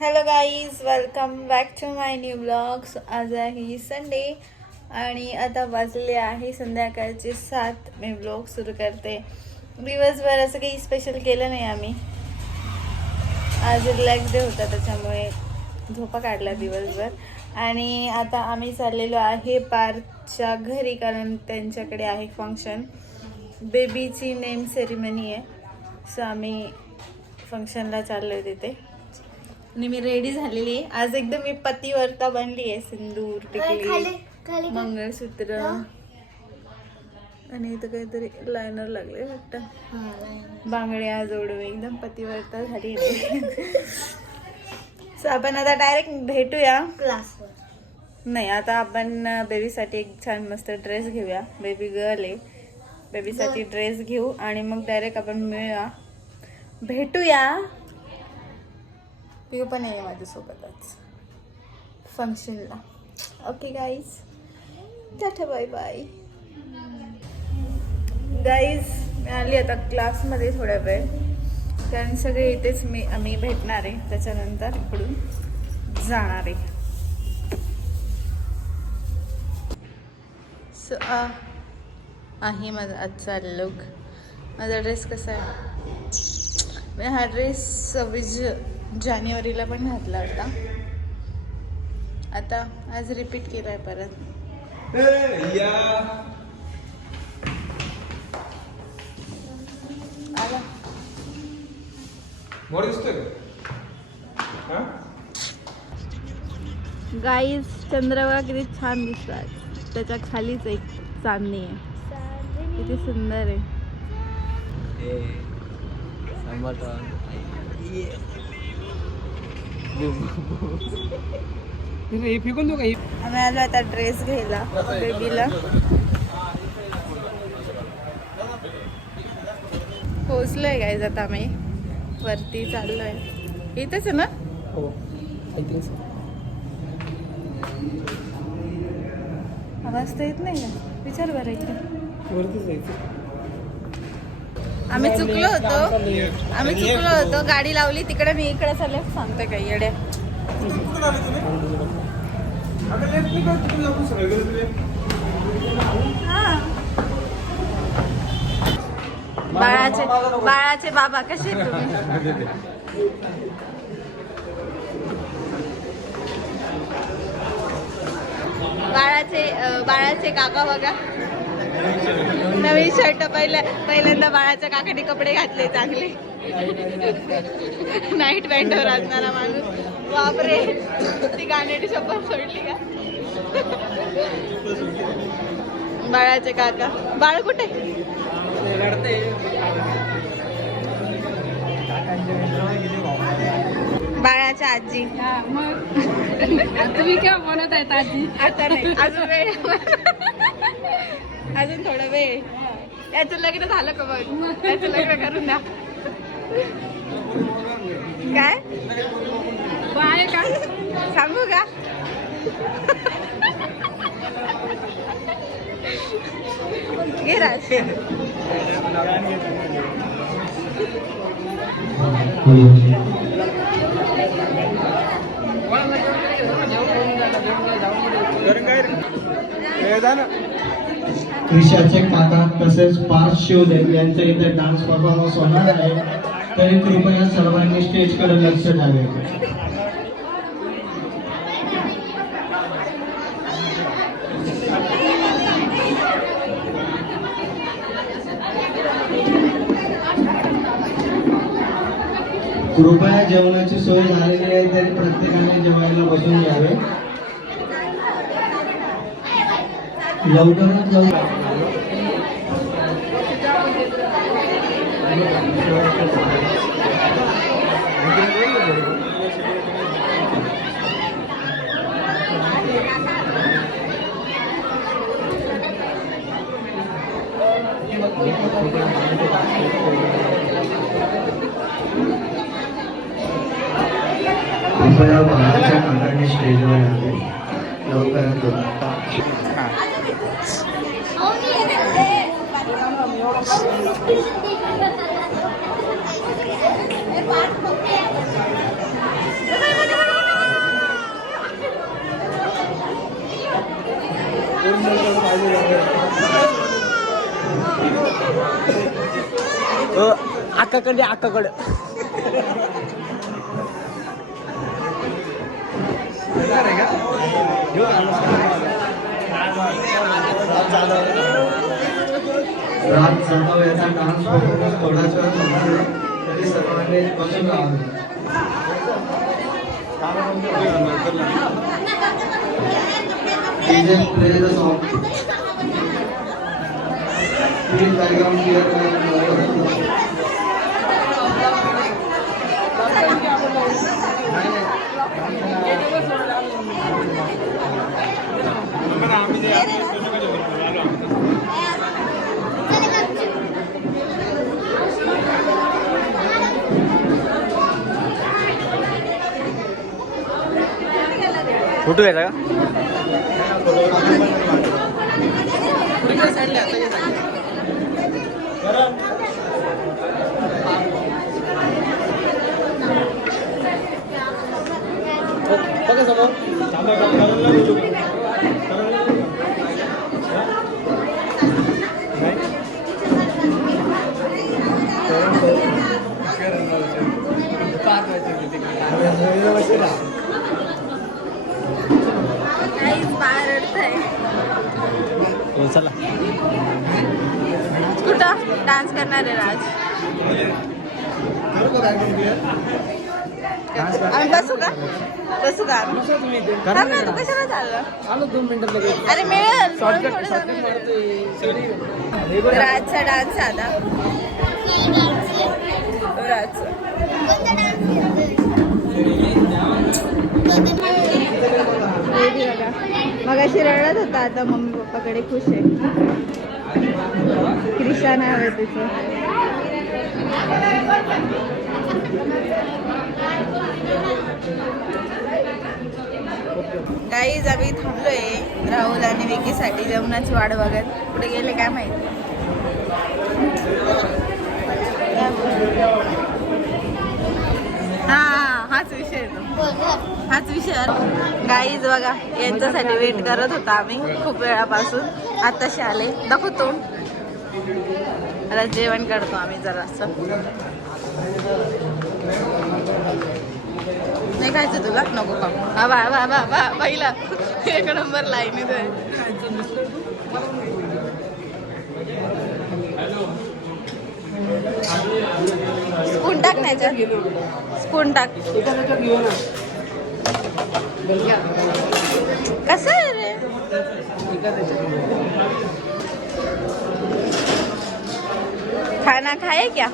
Hello guys, welcome back to my new blogs. आज आहे Sunday आणि आता वाजले आहे संध्याकाळचे 7. मी ब्लॉग सुरू करते. दिवसभर असं काही स्पेशल केलं नाही आम्ही. आज रिलॅक्स डे होता त्याच्यामुळे झोपा काढला दिवसभर. आणि आता आम्ही चाललेलो आहे पार्थच्या घरी, कारण त्यांच्याकडे आहे फंक्शन. बेबीची नेम सेरेमनी आहे, सो आम्ही फंक्शनला चाललो आहे तिथे. आणि मी रेडी झालेली आहे. आज एकदम मी पतिव्रता बनली आहे. सिंदूर, टिकली, मंगळसूत्र आणि इथं काहीतरी लायनर लागले वाटतं. बांगड्या जोडून एकदम पतिव्रता झाली. सो आपण आता डायरेक्ट भेटूया क्लासवर. नाही, आता आपण बेबीसाठी एक छान मस्त ड्रेस घेऊया. बेबी गर्ल आहे, बेबीसाठी ड्रेस घेऊ आणि मग डायरेक्ट आपण मिळूया, भेटूया. पिऊ पण आहे माझ्यासोबतच फंक्शनला. Okay guys, tata bye bye. Guys, मी आली आता क्लासमध्ये थोड्या वेळ, कारण सगळे इथेच आम्ही भेटणार आहे. त्याच्यानंतर इकडून जाणार आहे. सो आहे माझा आजचा लुक. माझा ड्रेस कसा आहे? मी हा ड्रेस 26 जानेवारीला पण घातला होता. आता आज रिपीट केलाय परत. आला गाईज, चंद्रवा किती छान दिसतात. त्याच्या खालीच एक चांदणी आहे, किती सुंदर आहे. आम्ही आलो आता ड्रेस घ्यायला बेबीला. पोहोचलोय गाईज, आता आम्ही वरती चाललोय. इथेच आहे ना? आवाज तर येत नाही ना, विचार बरं. इथे आम्ही चुकलो होतो. गाडी लावली तिकडे, मी इकडे चालले. सांगतोय काही येड्या. बाळाचे बाबा कसे तुम्ही? बाळाचे काका बघा, नवीन शर्ट. पहिल्यांदा बाळाच्या काकाने कपडे घातले चांगले. नाईट पॅन्टवर असणारा माणूस. बापरे, ती गाण्याची शपथ सोडली का? बाळाचे काका. बाळ कुठे? बाळाच्या आजी. तुम्ही काय बोलत आहेत आजी? आता नाही, अजून वेळ, अजून थोडा वेळ. याचं लग्न झालं का बघ, त्याचं लग्न करून द्या. काय बाय का सांगू का? घे राशे. क्रिशाचे काका तसेच पार्थ शिवदेव यांचा इथे डान्स परफॉर्मन्स होणार आहे, तरी कृपया सर्वांनी स्टेजकडे लक्ष द्यावे. कृपया जेवणाची सोय झालेली आहे, तरी प्रत्येकाने जेवायला बसून घ्यावे. लवकरात लवकर कृपया बाहेरच्या काकांनी स्टेजवर यावे. लवकरात लवकर. आकाकडे आकाकडे राज जाधव याचा डान्स परफॉर्मन्स थोडाच वेळ होणार आहे तरी सर्वांनी बसून राहावे DJ play the song please background clear photo घ्यायचा का चला कुठं डान्स करणार आहे राज? आम्ही बसू का? बसू का आम्ही? थांब ना, तू कशाला चाललं? आलो 2 मिनिटात लगेच अरे मिळेल राजचा डान्स आता राजचा मग अशी रडत होता आता मम्मी पप्पाकडे खुश आहे. क्रिशा नाव आहे तिचं. गाईज आम्ही थांबलोय राहुल आणि विकीसाठी जेवणाची वाट बघत. पुढे गेले काय माहिती. हा हाच विषय येतो. हाच विषय. गाईज बघा यांच्यासाठी वेट करत होता आम्ही खूप वेळापासून. आताशी आले दाखवतो. आता जेवण करतो आम्ही जरासं. नाही खायचं तुला नको का? हा बा बा बा बा पहिला 1 नंबर लाईन आहे. स्पून टाक नाही स्पून टाक. कसं आहे रे? खाना खाए क्या?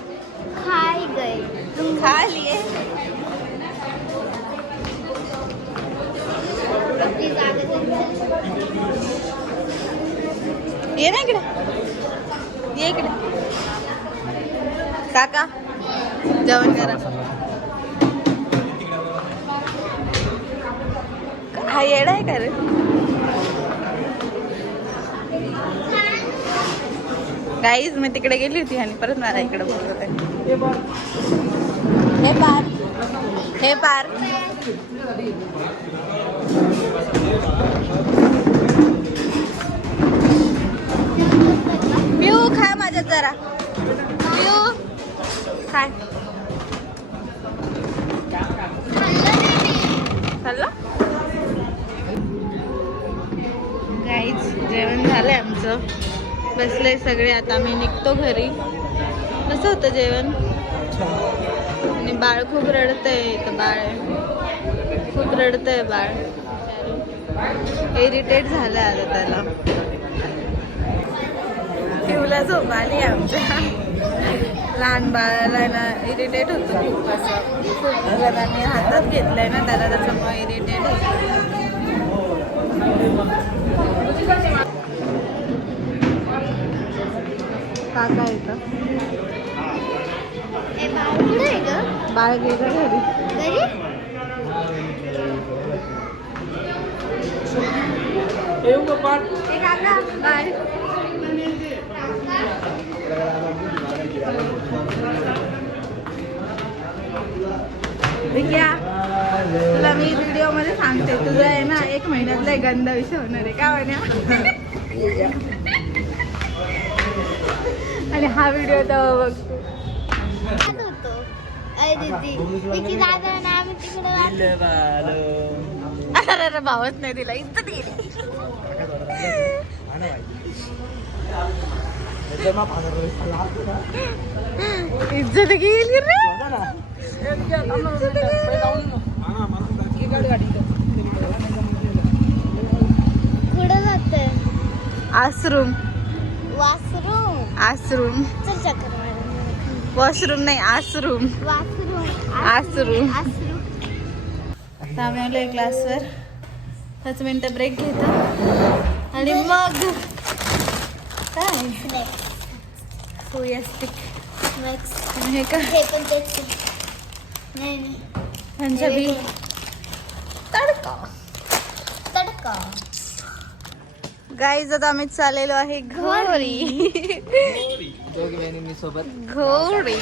खाई गए तुम खा लिए? ये ना इकडे. ये इकडे. काका जेवण करा. हा येडा आहे का रे? गाईज मी तिकडे गेली होती आणि परत मला इकडे बोलत आहे. हे पार हे पार. पिऊ खा माझ्यात जरा. पिऊ काय खाल्लं? गाईज जेवण झालंय आमचं. बसले सगळे. आता मी निघतो घरी. कसं होतं जेवण? आणि बाळ खूप रडतंय. तर बाळ खूप रडतंय बाळ. इरिटेट झालं आता त्याला. पिऊला झोप आली आमच्या. लहान बाळाला ना इरिटेट होतं खूप. असं खूप जणांनी हातात घेतलंय ना त्याला, त्याच्यामुळे इरिटेट होतं. काका येतं. बाळ गेलं घरी. बाय. विक्या तुला मी व्हिडिओ मध्ये सांगते तुझं आहे ना 1 महिन्यातला एक गंदा विषय होणार आहे का म्हण्या. आणि हा व्हिडिओ तर बघ होतो अरे दीदी तिची दादा ना आम्ही तिकडे अरे भावत नाही तिला इज्जत गेली. इज्जत गेली रे. कुठं जाते आश्रूम वाशरूम आश्रूम चल चक्कर मारून वॉशरूम नाही आश्रूम वाशरूम आश्रूम. आश्रू आता आम्ही आलोय क्लासवर. 5 मिनिटं ब्रेक घेतो आणि मग काय होया स्टिक हे का हे पण तेच नाही नाही पंजाबी तडका. तडका गाईज आता आम्ही चाललेलो आहे घोरी. दोघी बहिणी मी सोबत. घोरी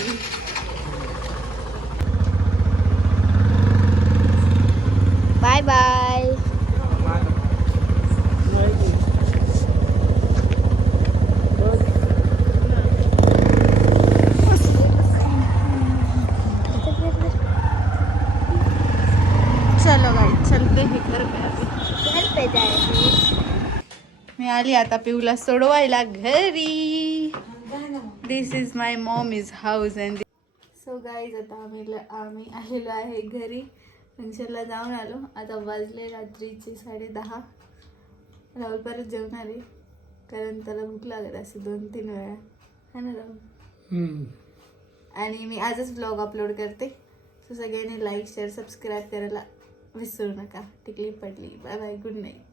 बाय बाय चलो गाईज चलते हे घर पे अभी. घर पे जाएगी मी आली आता पिऊला सोडवायला घरी. This is my mom is house and so guys आता आम्ही आलेलो आहे घरी. फंक्शनला जाऊन आलो. आता वाजले रात्रीचे 10:30. राहुल परत जेवणार आहे कारण त्याला भूक लागत असे 2-3 वेळा है ना राहुल. आणि मी आजच ब्लॉग अपलोड करते. सो सगळ्यांनी लाईक शेअर सबस्क्राईब करायला विसरू नका. टिकली पडली. Bye bye good night.